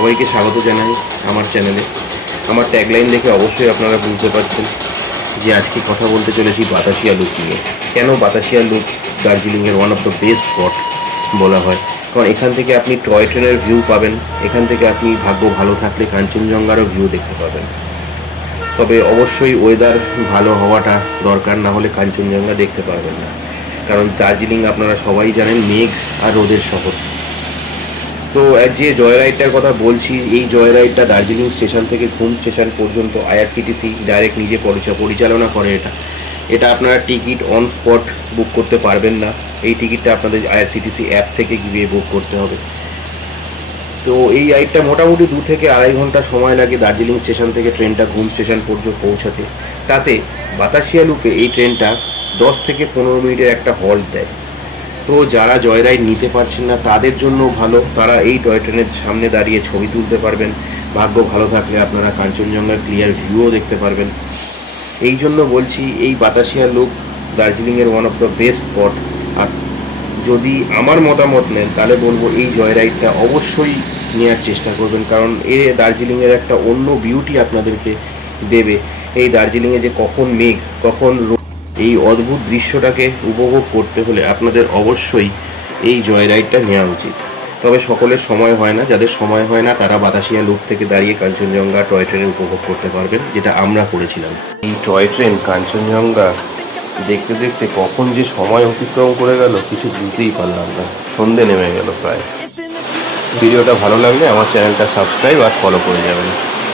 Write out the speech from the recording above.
সবাইকে স্বাগত জানাই আমার চ্যানেলে। আমার ট্যাগলাইন দেখে অবশ্যই আপনারা বুঝতে পারছেন যে আজকে কথা বলতে চলেছি বাতাসিয়া লুপ নিয়ে। কেন বাতাসিয়া লুপ দার্জিলিংয়ের one of the best spot বলা হয়? কারণ এখান থেকে আপনি টয় ট্রেনের ভিউ পাবেন, এখান থেকে আপনি ভাগ্য ভালো থাকলে কাঞ্চনজঙ্ঘারও ভিউ দেখতে পাবেন। তবে অবশ্যই ওয়েদার ভালো হওয়াটা দরকার, না হলে কাঞ্চনজঙ্ঘা দেখতে পারবেন না। কারণ দার্জিলিং আপনারা সবাই জানেন মেঘ আর রোদের শহর। তো যে জয় রাইডটার কথা বলছি, এই জয় রাইডটা দার্জিলিং স্টেশন থেকে ঘুম স্টেশন পর্যন্ত আইআরসিটিসি ডাইরেক্ট নিজে পরিচালনা করে। এটা আপনারা টিকিট অন স্পট বুক করতে পারবেন না। এই টিকিটটা আপনাদের আইআরসিটিসি অ্যাপ থেকে গিয়ে বুক করতে হবে। তো এই রাইডটা মোটামুটি 2 থেকে 2.5 ঘন্টা সময় লাগে দার্জিলিং স্টেশন থেকে ট্রেনটা ঘুম স্টেশন পর্যন্ত পৌঁছাতে। তাতে বাতাসিয়া লুপে এই ট্রেনটা 10 থেকে 15 মিনিটের একটা হল্ট দেয়। তো যারা জয় রাইড নিতে পারছেন না তাদের জন্য ভালো, তারা এই টয় ট্রেনের সামনে দাঁড়িয়ে ছবি তুলতে পারবেন। ভাগ্য ভালো থাকলে আপনারা কাঞ্চনজঙ্ঘার ক্লিয়ার ভিউও দেখতে পারবেন। এই জন্য বলছি এই বাতাসিয়া লুপ দার্জিলিংয়ের one of the best spot. আর যদি আমার মতামত নেন তাহলে বলবো এই জয় রাইডটা অবশ্যই নেওয়ার চেষ্টা করবেন, কারণ দার্জিলিংয়ের একটা অন্য বিউটি আপনাদেরকে দেবে। এই দার্জিলিংয়ে যে কখন মেঘ কখন এই অদ্ভুত দৃশ্যটাকে উপভোগ করতে হলে আপনাদের অবশ্যই এই জয় রাইডটা নেওয়া উচিত। তবে সকলের সময় হয় না, যাদের সময় হয় না তারা বাতাসিয়া লুপ থেকে দাঁড়িয়ে কাঞ্চনজঙ্ঘা টয় ট্রেনে উপভোগ করতে পারবেন, যেটা আমরা করেছিলাম। এই টয় ট্রেন কাঞ্চনজঙ্ঘা দেখতে দেখতে কখন যে সময় অতিক্রম করে গেল কিছু বুঝতেই পারলাম না। সন্ধে নেমে গেল প্রায়। ভিডিওটা ভালো লাগলে আমার চ্যানেলটা সাবস্ক্রাইব আর ফলো করে যাবেন।